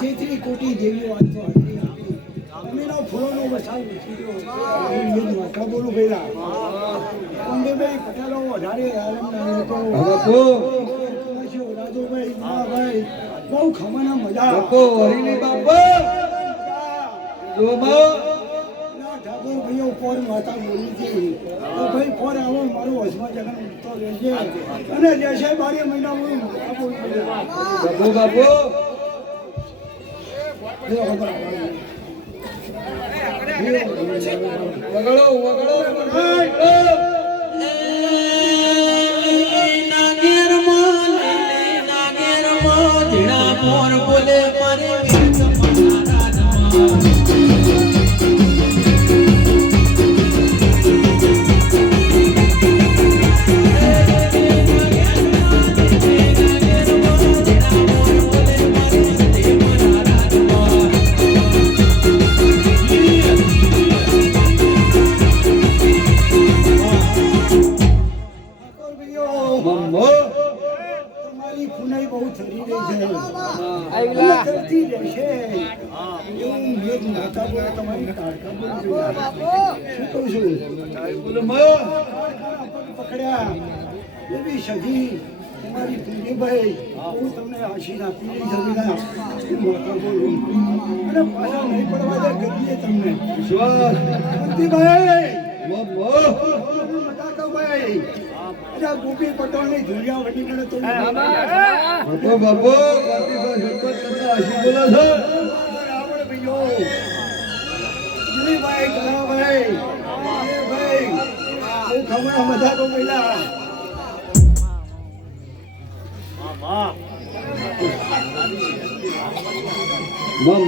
તેત્રી કોટી દેવીઓ વાંચો હતી અમીનો ફૂલોનો વસાવ નથી માથા બોલું પેલા કોંડેભાઈ પટેલો વધારે આનંદ બાપુ રાજુભાઈ ભાઈ બહુ ખમાના મજા બાપુ હરીની બાપા જોમા ઠાકોર ભાઈઓ પર માતા બોલી હતી તો ભાઈ પર આવો મારો વસમાં જગન ઉઠતો રહેશે અને જશે 12 મહિના હું માતા બોલું બાપુ બાપુ વગડો વગડો મોર બોલે મારે તમારી ફૂનાઈ બહુ થરી રહી છે કરતી રહેશે એવું મેઘ નાતા બોલે તમારી કાળકા બોલી શું કહું છું પકડ્યા એવી સજી તમારી ફૂંડીભાઈ હું તમને આશીષ આપી રહી જમીના માતા બોલું અને પાછા નહીં પડવા દે કરીએ તમને ફૂંડીભાઈ મજા કહું ભાઈ ગોપી પટેલ ની ધુલિયા વટી મળે તો બાપુ તમને આશી બોલો છો રાવણ ભાઈઓ ભાઈ ભાઈ ભાઈ હું ખબર મજા કહું પેલા મમ્મો